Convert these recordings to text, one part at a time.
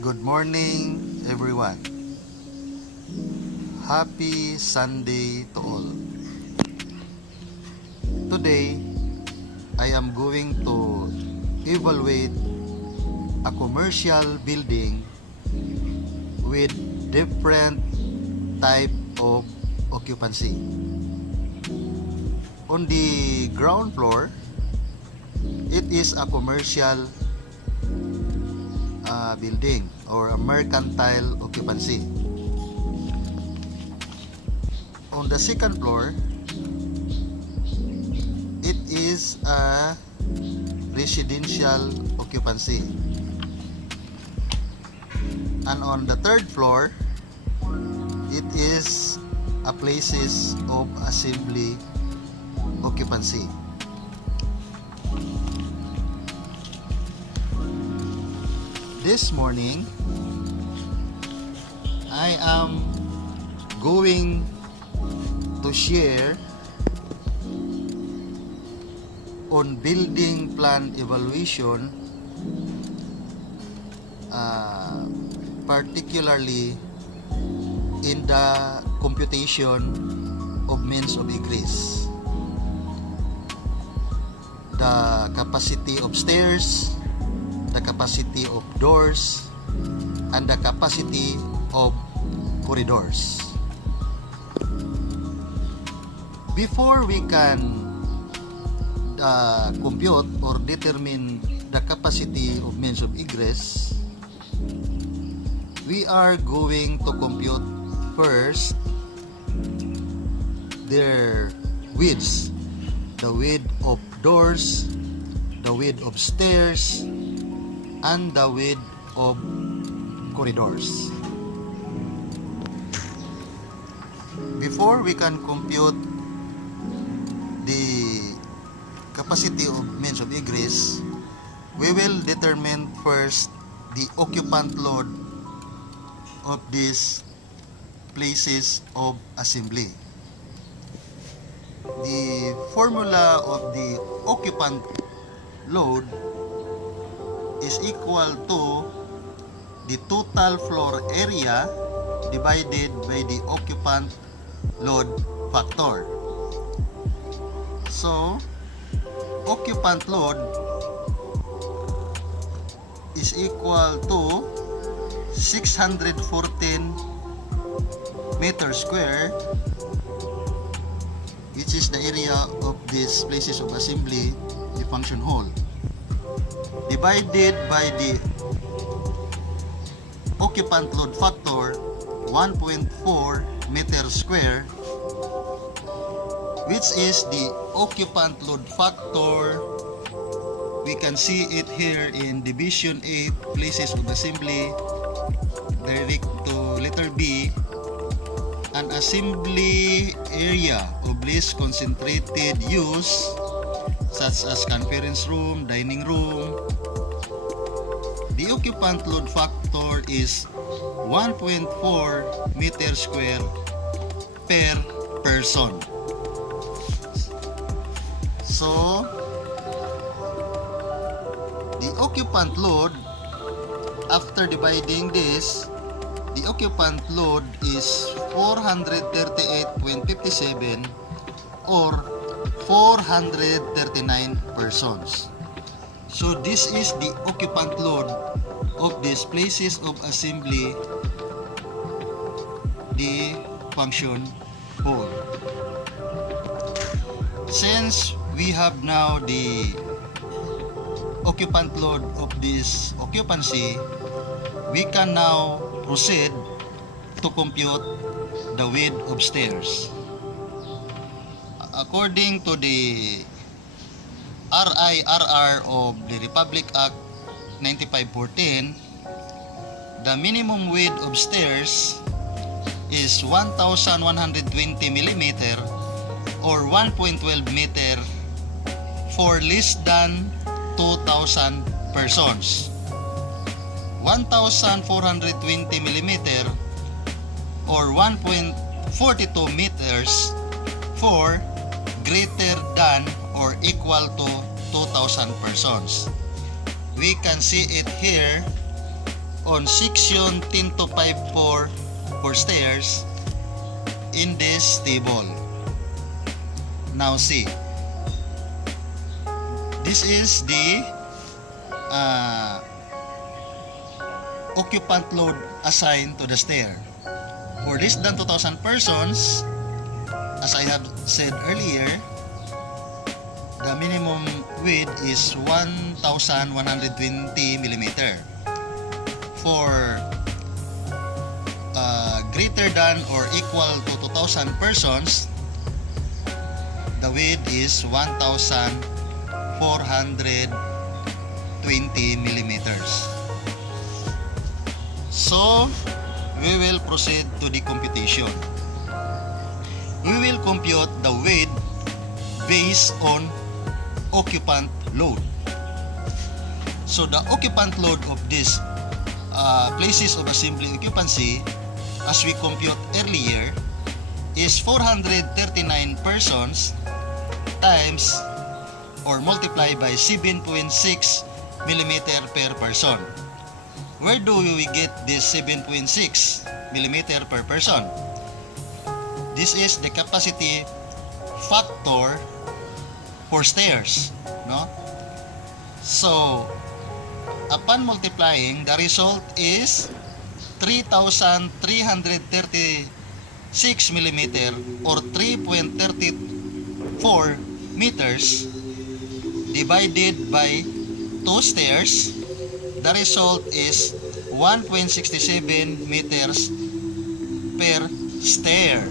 Good morning, everyone. Happy Sunday to all. Today, I am going to evaluate a commercial building with different type of occupancy. On the ground floor, it is a commercial building or a mercantile occupancy. On the second floor, it is a residential occupancy. And on the third floor, it is a places of assembly occupancy. This morning, I am going to share on building plan evaluation, particularly in the computation of means of egress, the capacity of stairs, the capacity of doors, and the capacity of corridors. Before we can compute or determine the capacity of means of egress, we are going to compute first their widths, the width of doors, the width of stairs, and the width of corridors. Before we can compute the capacity of means of egress, we will determine first the occupant load of these places of assembly. The formula of the occupant load is equal to the total floor area divided by the occupant load factor. So, occupant load is equal to 614 meters square, which is the area of these places of assembly, the function hall, divided by the occupant load factor 1.4 meters square, which is the occupant load factor. We can see it here in division 8 places of assembly, direct to letter B. An assembly area of least concentrated use, such as conference room, dining room. The occupant load factor is 1.4 meters square per person. So, the occupant load, after dividing this, the occupant load is 438.57 or 439 persons. So this is the occupant load of these places of assembly, the function hall. Since we have now the occupant load of this occupancy, we can now proceed to compute the width of stairs. According to the RIRR of the Republic Act 9514, the minimum width of stairs is 1,120 mm or 1.12 meter for less than 2,000 persons. 1,420 mm or 1.42 meters for greater than or equal to 2,000 persons. We can see it here on section 10 to 5 for stairs in this table. Now see, this is the occupant load assigned to the stair. For less than 2,000 persons, as I have said earlier, the minimum width is 1,120 millimeter. For greater than or equal to 2,000 persons, the width is 1,420 millimeters. So, we will proceed to the computation. We will compute the weight based on occupant load. So the occupant load of these places of assembly occupancy, as we compute earlier, is 439 persons times or multiply by 7.6 millimeter per person. Where do we get this 7.6 millimeter per person? This is the capacity factor for stairs, no? So, upon multiplying, the result is 3,336 millimeter or 3.34 meters divided by 2 stairs. The result is 1.67 meters per stair.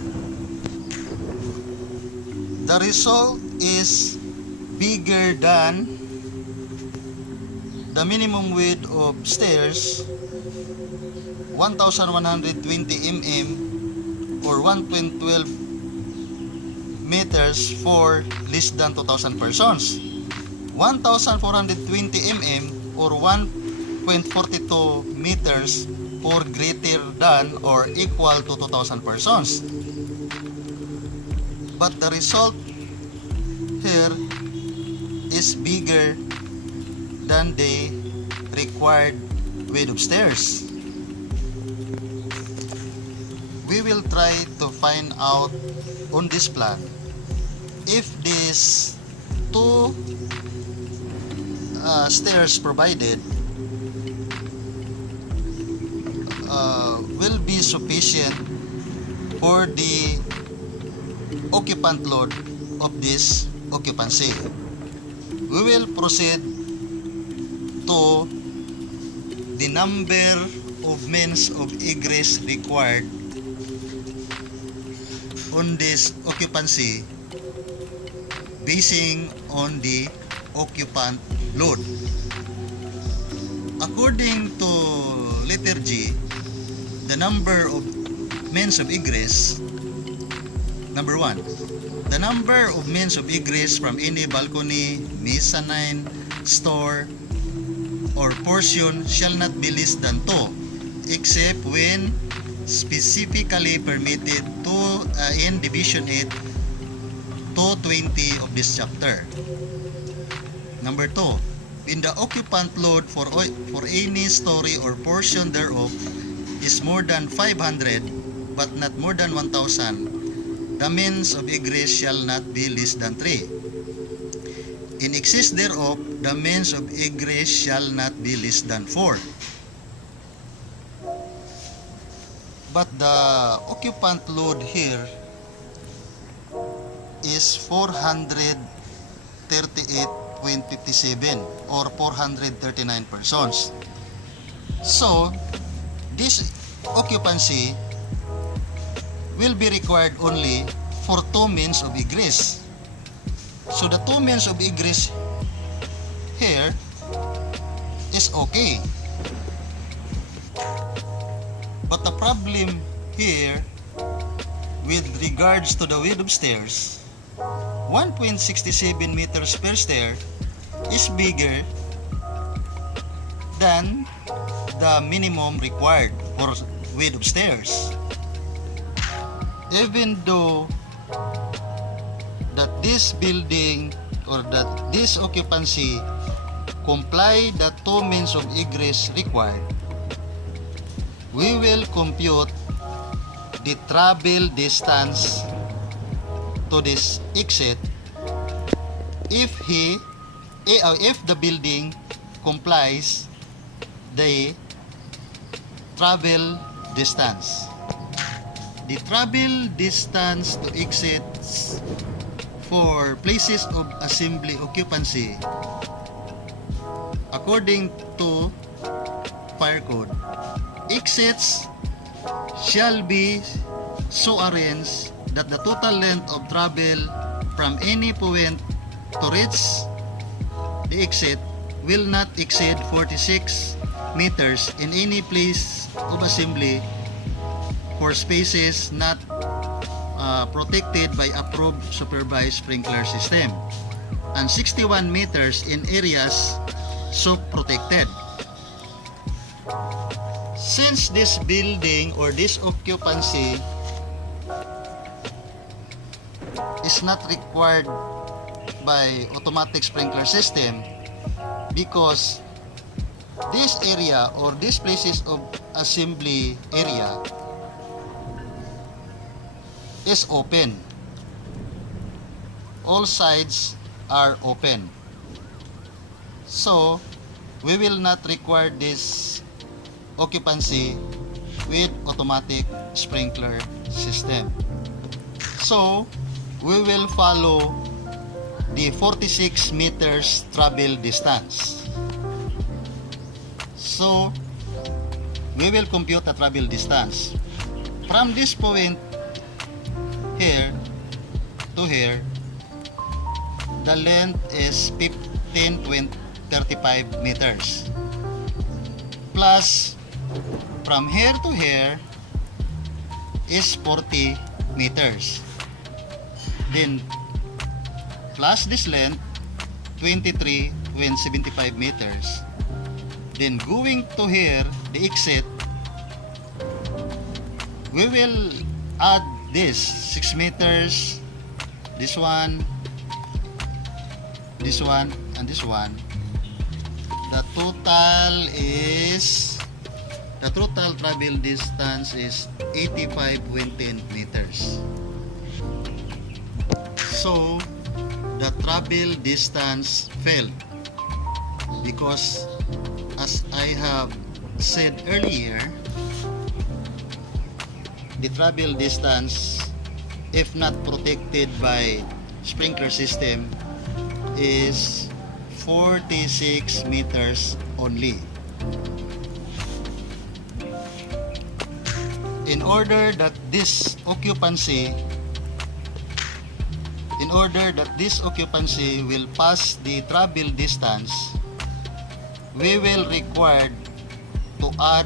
The result is bigger than the minimum width of stairs, 1,120 mm or 1.12 meters for less than 2,000 persons, 1,420 mm or 1.42 meters for greater than or equal to 2,000 persons. But the result here is bigger than the required width of stairs. We will try to find out on this plan if these two stairs provided will be sufficient for the occupant load of this occupancy. We will proceed to the number of means of egress required on this occupancy basing on the occupant load. According to letter G, the number of means of egress, number 1, the number of means of egress from any balcony, mezzanine, store, or portion shall not be less than 2, except when specifically permitted to in Division 8, 220 of this chapter. Number 2, when the occupant load for any story or portion thereof is more than 500 but not more than 1,000, the means of egress shall not be less than 3. In excess thereof, the means of egress shall not be less than 4. But the occupant load here is 438.57 or 439 persons. So, this occupancy will be required only for 2 means of egress. So the 2 means of egress here is okay. But the problem here with regards to the width of stairs, 1.67 meters per stair is bigger than the minimum required for width of stairs. Even though that this building or that this occupancy comply the 2 means of egress required, we will compute the travel distance to this exit if the building complies the travel distance. The travel distance to exits for places of assembly occupancy according to fire code, exits shall be so arranged that the total length of travel from any point to reach the exit will not exceed 46 meters in any place of assembly for spaces not protected by approved supervised sprinkler system, and 61 meters in areas so protected. Since this building or this occupancy is not required by automatic sprinkler system, because this area or these places of assembly area is open. All sides are open. So, we will not require this occupancy with automatic sprinkler system. So, we will follow the 46 meters travel distance. So, we will compute the travel distance. From this point here to here, the length is 15.35 meters. Plus, from here to here is 40 meters. Then, plus this length, 23.75 meters. Then, going to here, the exit, we will add this 6 meters, this one, and this one. The total travel distance is 85.10 meters. So, the travel distance failed because, as I have said earlier, the travel distance, if not protected by sprinkler system, is 46 meters only. In order that this occupancy will pass the travel distance, we will require to add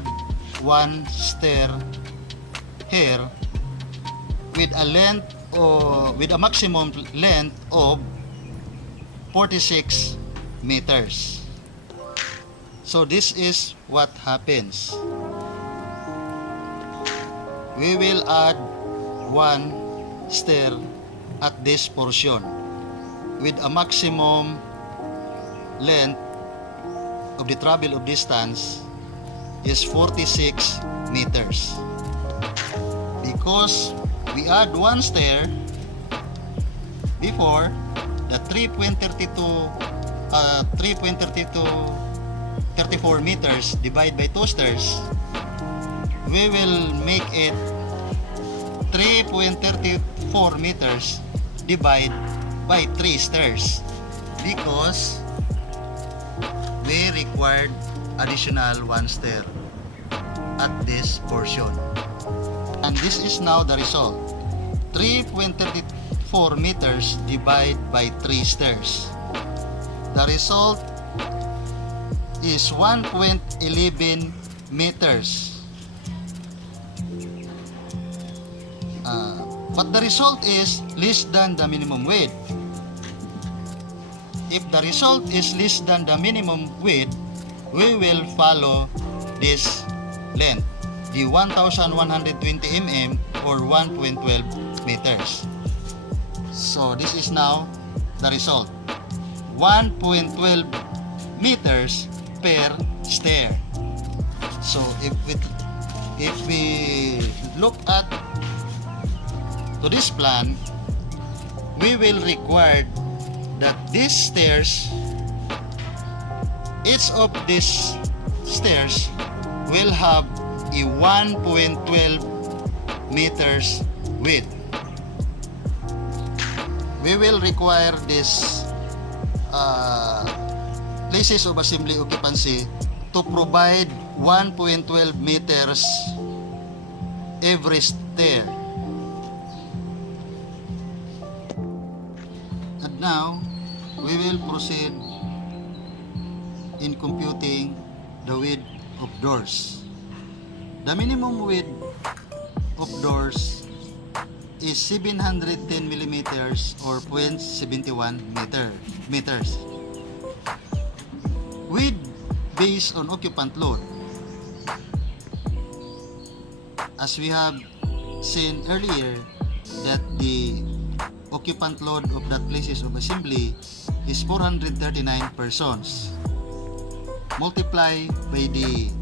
one stair here with a maximum length of 46 meters. So this is what happens. We will add one stair at this portion with a maximum length of the travel of distance is 46 meters. Because we add one stair before, the 34 meters divided by 2 stairs, we will make it 3.34 meters divided by 3 stairs, because we required additional 1 stair at this portion. And this is now the result. 3.34 meters divided by 3 stairs. The result is 1.11 meters. But the result is less than the minimum width. If the result is less than the minimum width, we will follow this length, the 1120 mm or 1.12 meters. So this is now the result. 1.12 meters per stair. So if if we look at to this plan, we will require that these stairs, each of these stairs will have a 1.12 meters width. We will require this places of assembly occupancy to provide 1.12 meters every stair. And now we will proceed in computing the width of doors. The minimum width of doors is 710 millimeters or 0.71 meters. Width based on occupant load. As we have seen earlier, that the occupant load of that places of assembly is 439 persons. Multiply by the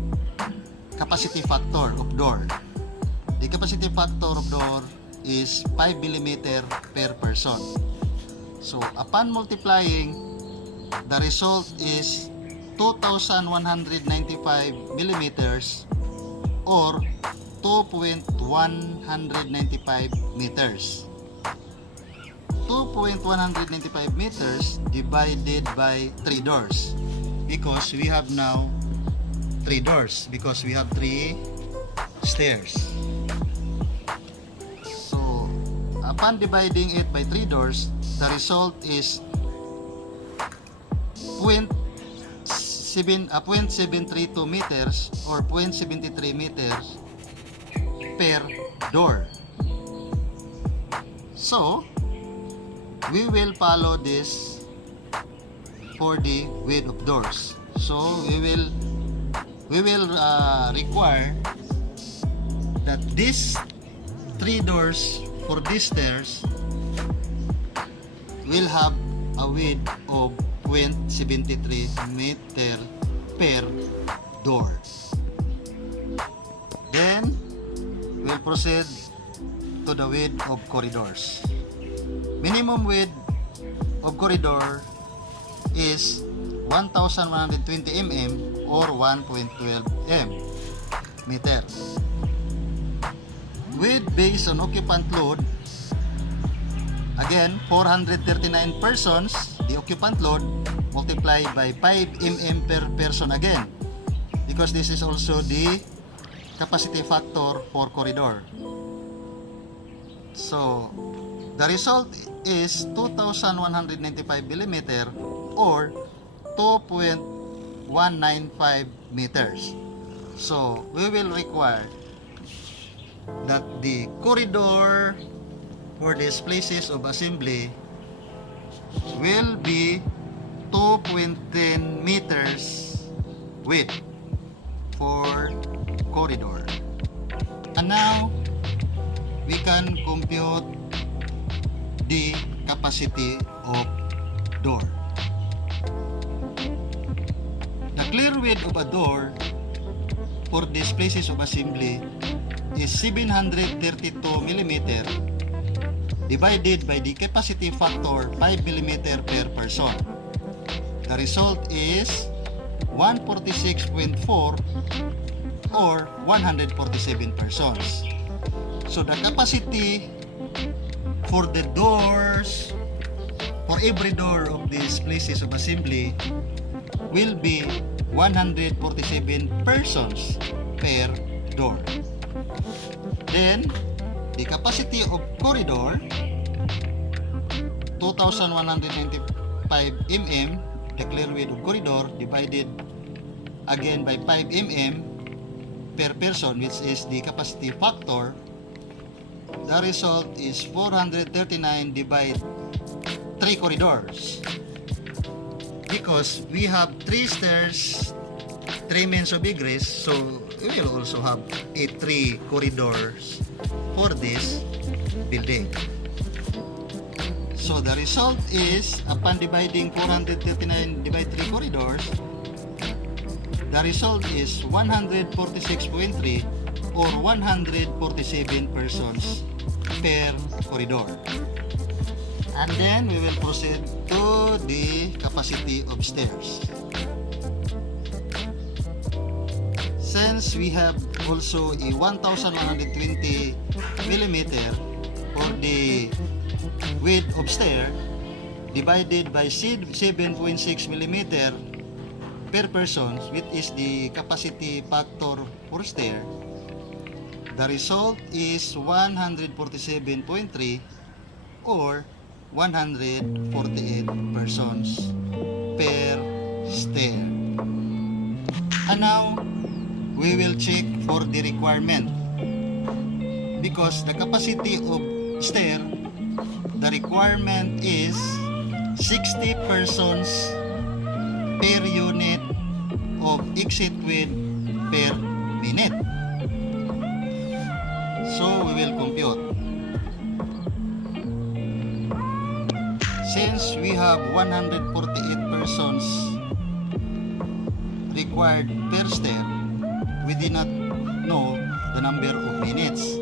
capacity factor of door. The capacity factor of door is 5 millimeter per person. So upon multiplying, the result is 2,195 millimeters or 2.195 meters. 2.195 meters divided by 3 doors, because we have now 3 doors, because we have 3 stairs. So upon dividing it by 3 doors, the result is 0.732 meters or 0.73 meters per door. So we will follow this for the width of doors. So we will require that these 3 doors for these stairs will have a width of 0.73 meter per door. Then we'll proceed to the width of corridors. Minimum width of corridor is 1,120 mm or 1.12 meter. Width based on occupant load, again 439 persons, the occupant load multiplied by 5 mm per person again, because this is also the capacity factor for corridor. So the result is 2,195 millimeter or 2.195 meters. So we will require that the corridor for these places of assembly will be 2.10 meters width for corridor. And now we can compute the capacity of door. The clear width of a door for these places of assembly is 732 mm divided by the capacity factor 5 mm per person. The result is 146.4 or 147 persons. So the capacity for the doors, for every door of these places of assembly will be 147 persons per door. Then the capacity of corridor, 2,195 mm, the clear width of corridor divided again by 5 mm per person, which is the capacity factor. The result is 439 divided 3 corridors, because we have 3 stairs, 3 means of egress, so we will also have 3 corridors for this building. So the result is, upon dividing 439 divided 3 corridors, the result is 146.3 or 147 persons per corridor. And then we will proceed to the capacity of stairs. Since we have also a 1,120 millimeter for the width of stair divided by 7.6 millimeter per person, which is the capacity factor for stair, the result is 147.3 or 148 persons per stair. And now we will check for the requirement, because the capacity of stair, the requirement is 60 persons per unit of exit width per minute. So we will compute. Since we have 148 persons required per stair, we did not know the number of minutes,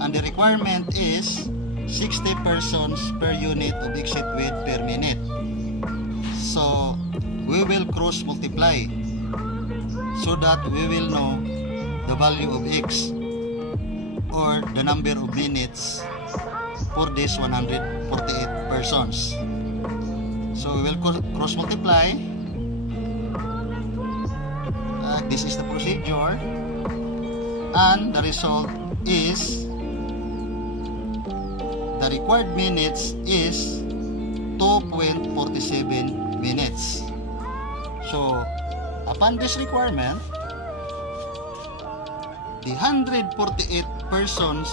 and the requirement is 60 persons per unit of exit width per minute. So we will cross multiply so that we will know the value of x, or the number of minutes for this 148 persons. So we will cross multiply. This is the procedure, and the result is the required minutes is 2.47 minutes. So upon this requirement, the 148 persons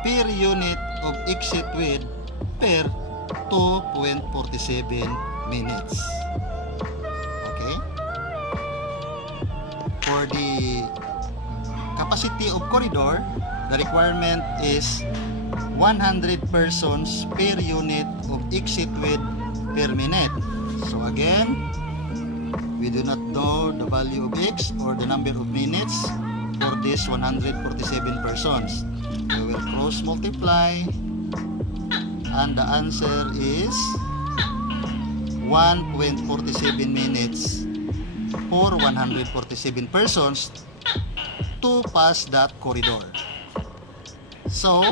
per unit of exit width per 2.47 minutes. Okay? For the capacity of corridor, the requirement is 100 persons per unit of exit width per minute. So again, we do not know the value of x, or the number of minutes for this 147 persons. We will cross multiply, and the answer is 1.47 minutes for 147 persons to pass that corridor. So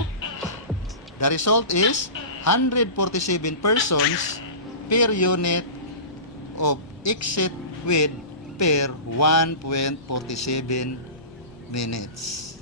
the result is 147 persons per unit of exit width per 1.47 minutes.